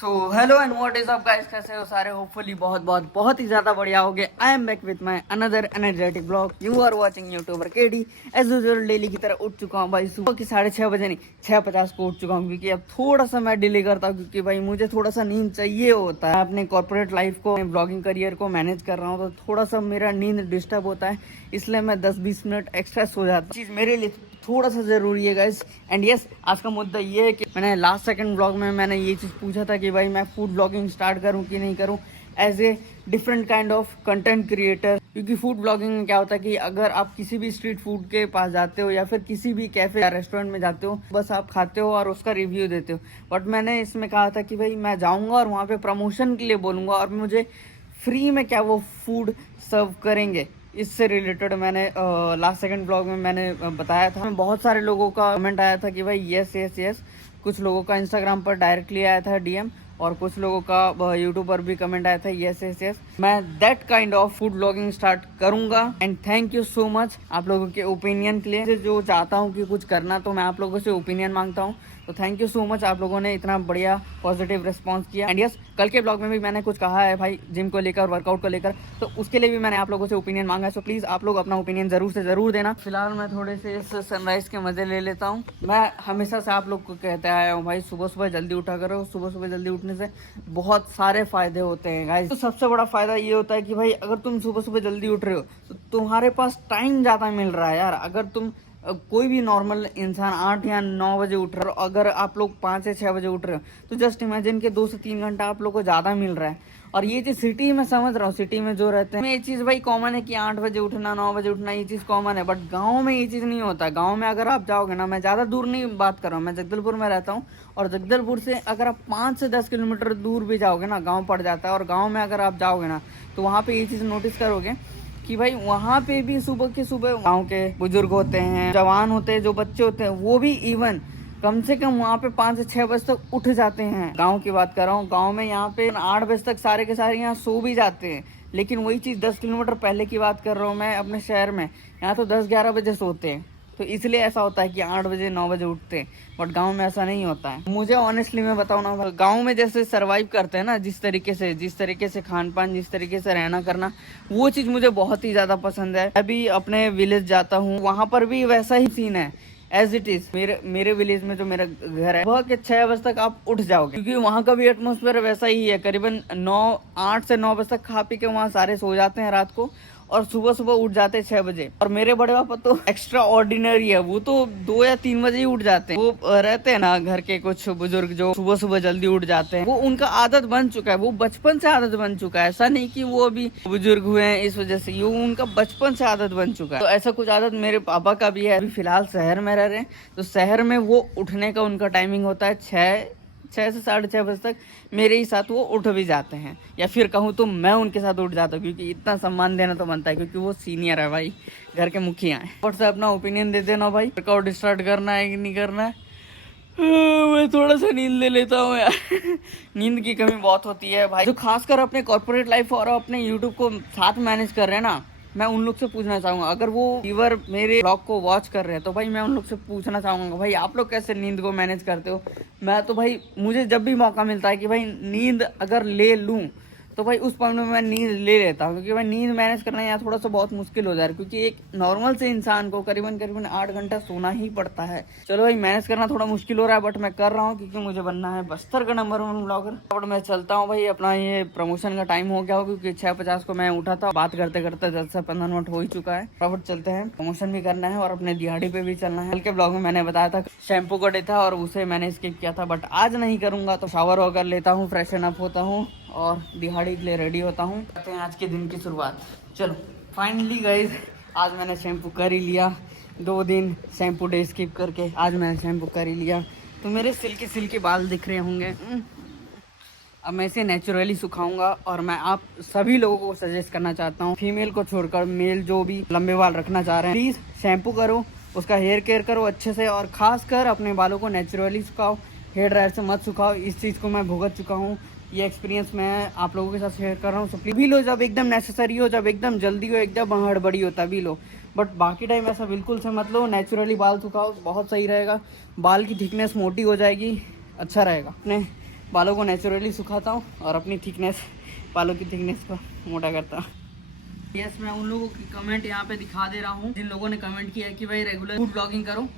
So hello and what is up guys, कैसे हो सारे? होपफुली बहुत ही ज्यादा बढ़िया हो गए। I am back with my another energetic blog. You are watching YouTuber KD. As usual daily की तरह उठ चुका हूँ भाई, सुबह की 6:30 बजे, नहीं 6:50 को उठ चुका हूँ, क्योंकि अब थोड़ा सा मैं डिले करता हूँ, क्योंकि भाई मुझे थोड़ा सा नींद चाहिए होता है। अपने कॉर्पोरेट लाइफ को, ब्लॉगिंग करियर को मैनेज कर रहा हूँ, तो थोड़ा सा मेरा नींद डिस्टर्ब होता है, इसलिए मैं 10-20 मिनट एक्स्ट्रा सो जाता हूँ। चीज़ मेरे लिए थोड़ा सा ज़रूरी है गाइस। एंड यस, आज का मुद्दा ये है कि मैंने लास्ट सेकंड ब्लॉग में मैंने ये चीज़ पूछा था कि भाई मैं फूड ब्लॉगिंग स्टार्ट करूं कि नहीं करूं as a different kind of content creator. क्योंकि फूड ब्लॉगिंग में क्या होता है कि अगर आप किसी भी स्ट्रीट फूड के पास जाते हो या फिर किसी भी कैफे या रेस्टोरेंट में जाते हो, बस आप खाते हो और उसका रिव्यू देते हो। बट मैंने इसमें कहा था कि भाई मैं जाऊँगा और वहाँ पर प्रमोशन के लिए बोलूँगा और मुझे फ्री में क्या वो फूड सर्व करेंगे। इससे रिलेटेड मैंने लास्ट सेकंड ब्लॉग में मैंने बताया था। बहुत सारे लोगों का कमेंट आया था कि भाई यस यस यस। कुछ लोगों का इंस्टाग्राम पर डायरेक्टली आया था डीएम, और कुछ लोगों का यूट्यूब पर भी कमेंट आया था यस यस यस। मैं that kind of food blogging start करूंगा। And thank you so much आप लोगों के ओपिनियन के लिए। जो चाहता हूँ कि कुछ करना, तो मैं आप लोगों से ओपिनियन मांगता हूँ। तो थैंक यू सो मच, आप लोगों ने इतना बढ़िया पॉजिटिव रिस्पांस किया। एंड यस, कल के ब्लॉग में भी मैंने कुछ कहा है भाई जिम को लेकर, वर्कआउट को लेकर, तो उसके लिए भी मैंने आप लोगों से ओपिनियन मांगा है। सो प्लीज़ आप लोग अपना ओपिनियन ज़रूर से ज़रूर देना। फिलहाल मैं थोड़े से इस सनराइज़ के मज़े ले लेता हूँ। मैं हमेशा से आप लोग को कहता आया हूँ भाई, सुबह सुबह जल्दी उठा करो। सुबह सुबह जल्दी उठने से बहुत सारे फ़ायदे होते हैं गाइस। तो सबसे बड़ा फ़ायदा ये होता है कि भाई अगर तुम सुबह सुबह जल्दी उठ रहे हो तो तुम्हारे पास टाइम ज़्यादा मिल रहा है यार। अगर तुम कोई भी नॉर्मल इंसान 8 या 9 बजे उठ रहा हो, अगर आप लोग 5 से 6 बजे उठ रहे हो, तो जस्ट इमेजिन के 2 से 3 घंटा आप लोग को ज़्यादा मिल रहा है। और ये चीज़ सिटी में समझ रहा हूँ, सिटी में जो रहते हैं ये चीज़ भाई कॉमन है कि 8 बजे उठना, 9 बजे उठना, ये चीज़ कॉमन है। बट गाँव में ये चीज़ नहीं होता। गाँव में अगर आप जाओगे ना, मैं ज़्यादा दूर नहीं बात कर रहा हूँ, मैं जगदलपुर में रहता हूँ, और जगदलपुर से अगर आप 5 से 10 किलोमीटर दूर भी जाओगे ना, गाँव पड़ जाता है। और गाँव में अगर आप जाओगे ना, तो वहाँ पर ये चीज़ नोटिस करोगे कि भाई वहाँ पे भी सुबह के सुबह गाँव के बुजुर्ग होते हैं, जवान होते हैं, जो बच्चे होते हैं, वो भी इवन कम से कम वहाँ पे 5 से 6 बजे तक उठ जाते हैं। गांव की बात कर रहा हूँ। गांव में यहाँ पे 8 बजे तक सारे के सारे यहाँ सो भी जाते हैं। लेकिन वही चीज़ 10 किलोमीटर पहले की बात कर रहा हूँ मैं अपने शहर में, यहाँ तो 10-11 बजे सोते हैं। तो इसलिए ऐसा होता है कि 8 बजे 9 बजे उठते हैं। बट गांव में ऐसा नहीं होता है। मुझे ऑनेस्टली मैं बताऊँ ना, गांव में जैसे सरवाइव करते हैं ना, जिस तरीके से खान पान, जिस तरीके से रहना करना, वो चीज़ मुझे बहुत ही ज़्यादा पसंद है। अभी अपने विलेज जाता हूँ, वहाँ पर भी वैसा ही सीन है एज इट इज। मेरे विलेज में जो मेरा घर है, वह के 6 बजे तक आप उठ जाओगे, क्योंकि वहाँ का भी एटमोसफेयर वैसा ही है। करीबन 8 से 9 बजे तक खा पी के वहाँ सारे सो जाते हैं रात को, और सुबह सुबह उठ जाते हैं 6 बजे। और मेरे बड़े पापा तो एक्स्ट्रा ऑर्डिनरी है, वो तो 2 या 3 बजे ही उठ जाते हैं। वो रहते हैं ना घर के कुछ बुजुर्ग जो सुबह सुबह जल्दी उठ जाते हैं, वो उनका आदत बन चुका है, वो बचपन से आदत बन चुका है। ऐसा नहीं कि वो अभी बुजुर्ग हुए हैं इस वजह से, ये उनका बचपन से आदत बन चुका है। तो ऐसा कुछ आदत मेरे पापा का भी है। अभी फिलहाल शहर में रह रहे हैं, तो शहर में वो उठने का उनका टाइमिंग होता है 6 से 6:30 बजे तक। मेरे ही साथ वो उठ भी जाते हैं, या फिर कहूँ तो मैं उनके साथ उठ जाता हूँ, क्योंकि इतना सम्मान देना तो बनता है, क्योंकि वो सीनियर है भाई, घर के मुखिया हैं। और से अपना ओपिनियन दे देना भाई, वर्कआउट स्टार्ट करना है कि नहीं करना है। मैं थोड़ा सा नींद ले लेता हूँ यार। नींद की कमी बहुत होती है भाई। जो खासकर अपने कॉर्पोरेट लाइफ और अपने यूट्यूब को साथ मैनेज कर रहे हैं ना, मैं उन लोग से पूछना चाहूँगा, अगर वो व्यूअर मेरे ब्लॉग को वॉच कर रहे हैं, तो भाई मैं उन लोग से पूछना चाहूँगा, भाई आप लोग कैसे नींद को मैनेज करते हो? मैं तो भाई, मुझे जब भी मौका मिलता है कि भाई नींद अगर ले लूँ, तो भाई उस पॉइंट में मैं नींद ले लेता हूँ, क्योंकि भाई नींद मैनेज करना यहाँ थोड़ा सा बहुत मुश्किल हो जा रहा है, क्योंकि एक नॉर्मल से इंसान को करीबन 8 घंटा सोना ही पड़ता है। चलो भाई, मैनेज करना थोड़ा मुश्किल हो रहा है, बट मैं कर रहा हूँ, क्योंकि मुझे बनना है बस्तर का नंबर 1 ब्लॉगर। बट मैं चलता हूँ भाई, अपना ये प्रमोशन का टाइम हो गया हो, क्योंकि 6:50 को मैं उठा था। बात करते करते 10 से 15 मिनट हो ही चुका है। फटाफट चलते हैं, प्रमोशन भी करना है और अपने दिहाड़ी पे भी चलना है। कल के ब्लॉग में मैंने बताया था शैम्पू का डे था, और उसे मैंने स्किप किया था, बट आज नहीं करूंगा। तो शावर वगैरह लेता हूँ, फ्रेशन अप होता हूँ और दिहाड़ी के लिए रेडी होता हूँ। करते हैं आज के दिन की शुरुआत। चलो फाइनली गाइज, आज मैंने शैम्पू कर ही लिया। 2 दिन शैम्पू डे स्किप करके आज मैंने शैम्पू कर ही लिया। तो मेरे सिल्की बाल दिख रहे होंगे। अब मैं इसे नेचुरली सुखाऊंगा, और मैं आप सभी लोगों को सजेस्ट करना चाहता हूँ, फीमेल को छोड़कर मेल जो भी लंबे बाल रखना चाह रहे हैं, प्लीज़ शैम्पू करो, उसका हेयर केयर करो अच्छे से, और खासकर अपने बालों को नेचुरली सुखाओ, हेयर ड्रायर से मत सुखाओ। इस चीज़ को मैं भुगत चुका हूँ, ये एक्सपीरियंस मैं आप लोगों के साथ शेयर कर रहा हूँ। सो भी लो, जब एकदम नेसेसरी हो, जब एकदम जल्दी हो, एकदम हड़बड़ी हो, तभी लो। बट बाकी टाइम ऐसा बिल्कुल से मत लो। नेचुरली बाल सुखाओ, बहुत सही रहेगा। बाल की थिकनेस मोटी हो जाएगी, अच्छा रहेगा। अपने बालों को नेचुरली सुखाता हूँ और अपनी थिकनेस, बालों की थिकनेस को मोटा करता हूँ। यस, मैं उन लोगों की कमेंट यहाँ पे दिखा दे रहा हूँ जिन लोगों ने कमेंट किया है कि भाई रेगुलर फूड ब्लॉगिंग करो।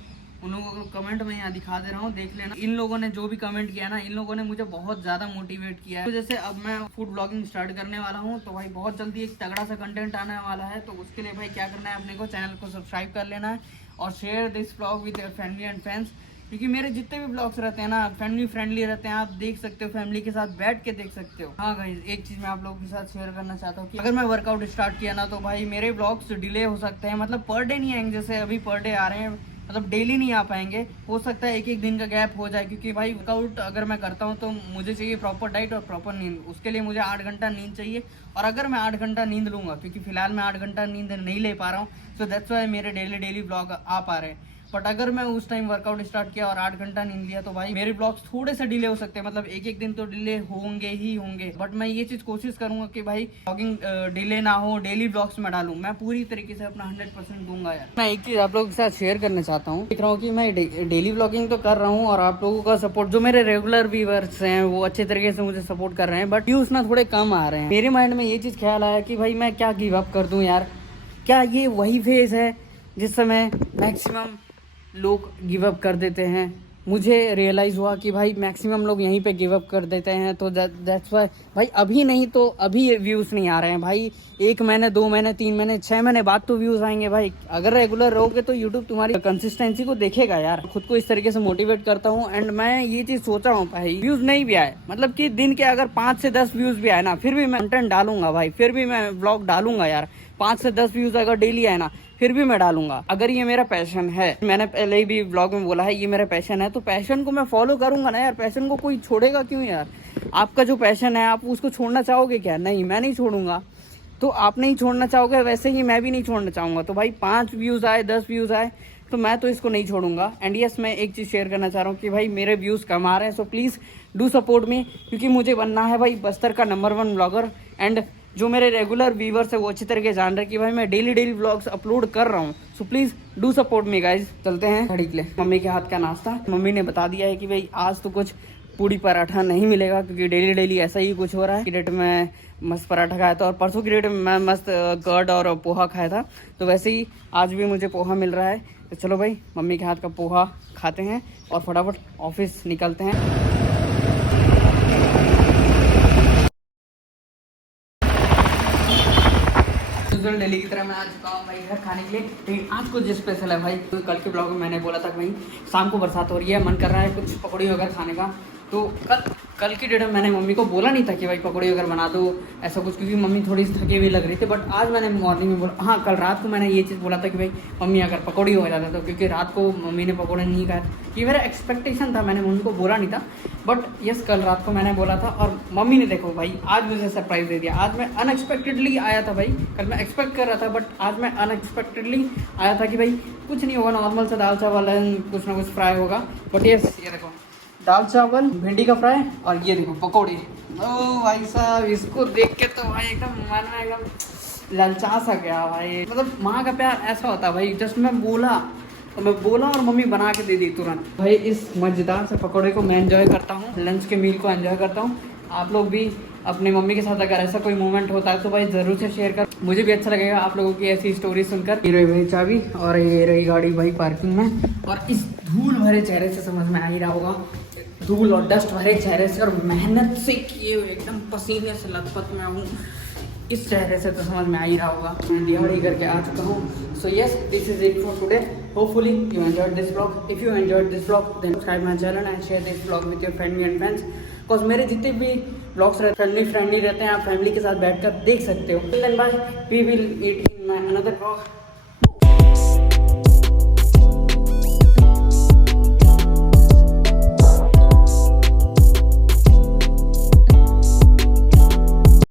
उन लोगों को कमेंट मैं यहाँ दिखा दे रहा हूँ, देख लेना। इन लोगों ने जो भी कमेंट किया ना, इन लोगों ने मुझे बहुत ज़्यादा मोटिवेट किया है। तो जैसे अब मैं फूड ब्लॉगिंग स्टार्ट करने वाला हूँ, तो भाई बहुत जल्दी एक तगड़ा सा कंटेंट आने वाला है। तो उसके लिए भाई क्या करना है, अपने को चैनल को सब्सक्राइब कर लेना है और share this blog with your family and friends. क्योंकि मेरे जितने भी ब्लॉग्स रहते हैं ना, फैमिली फ्रेंडली रहते हैं। आप देख सकते हो, फैमिली के साथ बैठ के देख सकते हो। हाँ गाइस, एक चीज़ मैं आप लोगों के साथ शेयर करना चाहता हूँ कि अगर मैं वर्कआउट स्टार्ट किया ना, तो भाई मेरे ब्लॉग्स डिले हो सकते हैं। मतलब पर डे नहीं आएंगे, जैसे अभी पर डे आ रहे हैं, मतलब डेली नहीं आ पाएंगे। हो सकता है एक एक दिन का गैप हो जाए, क्योंकि भाई वर्कआउट अगर मैं करता हूँ तो मुझे चाहिए प्रॉपर डाइट और प्रॉपर नींद। उसके लिए मुझे 8 घंटा नींद चाहिए। और अगर मैं 8 घंटा नींद लूँगा, क्योंकि फिलहाल मैं 8 घंटा नींद नहीं ले पा रहा हूँ, सो दैट्स वाई मेरे डेली ब्लॉग आ पा रहे हैं। बट अगर मैं उस टाइम वर्कआउट स्टार्ट किया और 8 घंटा नींद लिया, तो भाई मेरे ब्लॉग्स थोड़े से डिले हो सकते हैं। मतलब एक एक दिन तो डिले होंगे ही होंगे। बट मैं ये चीज़ कोशिश करूंगा कि भाई ब्लॉगिंग डिले ना हो, डेली ब्लॉग्स में डालूं। मैं पूरी तरीके से अपना 100% दूंगा यार। मैं एक चीज़ आप लोगों के साथ शेयर करना चाहता हूँ। देख रहा हूँ कि मैं डेली ब्लॉगिंग तो कर रहा हूँ और आप लोगों का सपोर्ट, जो मेरे रेगुलर व्यूअर्स हैं, वो अच्छे तरीके से मुझे सपोर्ट कर रहे हैं। बट व्यूज ना थोड़े कम आ रहे हैं। मेरे माइंड में ये चीज़ ख्याल आया कि भाई मैं क्या गिव अप कर दूँ यार। क्या ये वही फेज है जिस समय मैक्सिमम लोग गिव अप कर देते हैं? मुझे रियलाइज़ हुआ कि भाई मैक्सिमम लोग यहीं पे गिव अप कर देते हैं। तो दैट्स वाई भाई अभी नहीं तो अभी व्यूज़ नहीं आ रहे हैं भाई। 1 महीने, 2 महीने, 3 महीने, 6 महीने बाद तो व्यूज़ आएंगे भाई। अगर रेगुलर रहोगे तो यूट्यूब तुम्हारी कंसिस्टेंसी को देखेगा यार। खुद को इस तरीके से मोटिवेट करता हूँ। एंड मैं ये चीज़ सोचा हूँ भाई, व्यूज़ नहीं भी आए, मतलब कि दिन के अगर 5 से 10 व्यूज़ भी आए ना, फिर भी मैं कंटेंट डालूंगा भाई। फिर भी मैं व्लॉग डालूंगा यार। 5 से 10 व्यूज़ अगर डेली आए ना, फिर भी मैं डालूंगा। अगर ये मेरा पैशन है, मैंने पहले ही भी व्लॉग में बोला है, ये मेरा पैशन है, तो पैशन को मैं फॉलो करूंगा ना यार। पैशन को कोई छोड़ेगा क्यों यार? आपका जो पैशन है, आप उसको छोड़ना चाहोगे क्या? नहीं, मैं नहीं छोड़ूंगा। तो आप नहीं छोड़ना चाहोगे, वैसे ही मैं भी नहीं छोड़ना चाहूँगा। तो भाई 5 व्यूज़ आए, 10 व्यूज़ आए, तो मैं तो इसको नहीं छोड़ूंगा। एंड यस, मैं एक चीज़ शेयर करना चाह रहा हूँ कि भाई मेरे व्यूज़ कम आ रहे हैं, so please do support me. क्योंकि मुझे बनना है भाई बस्तर का नंबर 1 ब्लॉगर। एंड जो मेरे रेगुलर व्यूवर्स है वो अच्छी तरीके जान रहे कि भाई मैं डेली व्लॉग्स अपलोड कर रहा हूँ। So please do support me guys. चलते हैं घड़ी के लिए। मम्मी के हाथ का नाश्ता, मम्मी ने बता दिया है कि भाई आज तो कुछ पूड़ी पराठा नहीं मिलेगा, क्योंकि डेली ऐसा ही कुछ हो रहा है। की डेट में मस्त पराठा खाया था और परसों की डेट में मैं मस्त कर्ड और पोहा खाया था। तो वैसे ही आज भी मुझे पोहा मिल रहा है। तो चलो भाई मम्मी के हाथ का पोहा खाते हैं और फटाफट ऑफिस निकलते हैं। डेली की तरह मैं आ चुका हूँ भाई घर खाने के लिए। लेकिन आज कुछ स्पेशल है भाई। तो कल के ब्लॉग में मैंने बोला था कि भाई शाम को बरसात हो रही है, मन कर रहा है कुछ पकौड़ी वगैरह खाने का। तो कल की डेट में मैंने मम्मी को बोला नहीं था कि भाई पकौड़ी वगैरह बना दो ऐसा कुछ, क्योंकि मम्मी थोड़ी सी थकी हुई लग रही थी। बट आज मैंने मॉर्निंग में बोला, हाँ कल रात को मैंने ये चीज़ बोला था कि भाई मम्मी अगर पकौड़ी हो जाता, तो क्योंकि रात को मम्मी ने पकौड़े नहीं खाए। ये मेरा एक्सपेक्टेशन था, मैंने मम्मी को बोला नहीं था। बट यस, कल रात को मैंने बोला था और मम्मी ने देखो भाई आज मुझे सरप्राइज़ दे दिया। आज मैं अनएक्सपेक्टेडली आया था भाई। कल मैं एक्सपेक्ट कर रहा था, बट आज मैं अनएक्सपेक्टेडली आया था कि भाई कुछ नहीं होगा, नॉर्मल सा दाल चावल है, कुछ ना कुछ फ्राई होगा। बट यस, ये देखो दाल चावल, भिंडी का फ्राई और ये देखो पकौड़ी। ओ भाई साहब, इसको देख के तो भाई एकदम मन में एकदम ललचा सा गया भाई। मतलब माँ का प्यार ऐसा होता है भाई। जस्ट मैं बोला और मम्मी बना के दे दी तुरंत। भाई इस मज़ेदार से पकौड़े को मैं एंजॉय करता हूँ, लंच के मील को एंजॉय करता हूँ। आप लोग भी अपनी मम्मी के साथ अगर ऐसा कोई मोमेंट होता है तो भाई ज़रूर से शेयर कर, मुझे भी अच्छा लगेगा आप लोगों की ऐसी स्टोरी सुनकर। ये रही भाई चाबी और ये रही गाड़ी भाई पार्किंग में। और इस धूल भरे चेहरे से समझ में आ ही रहा होगा, धूल और डस्ट भरे चेहरे से और मेहनत से किए हुए एकदम पसीने से लथपथ में हूँ, इस चेहरे से तो समझ में आ ही रहा होगा मैं दिहाड़ी करके आ चुका हूँ। So yes, this is it for today. Hopefully you enjoyed this blog. If you enjoyed this blog then subscribe my channel and share this blog with your family and friends. Because मेरे जितने भी blogs family friendly रहते हैं, आप family के साथ बैठकर देख सकते हो। Then bye, we will meet in my another blog.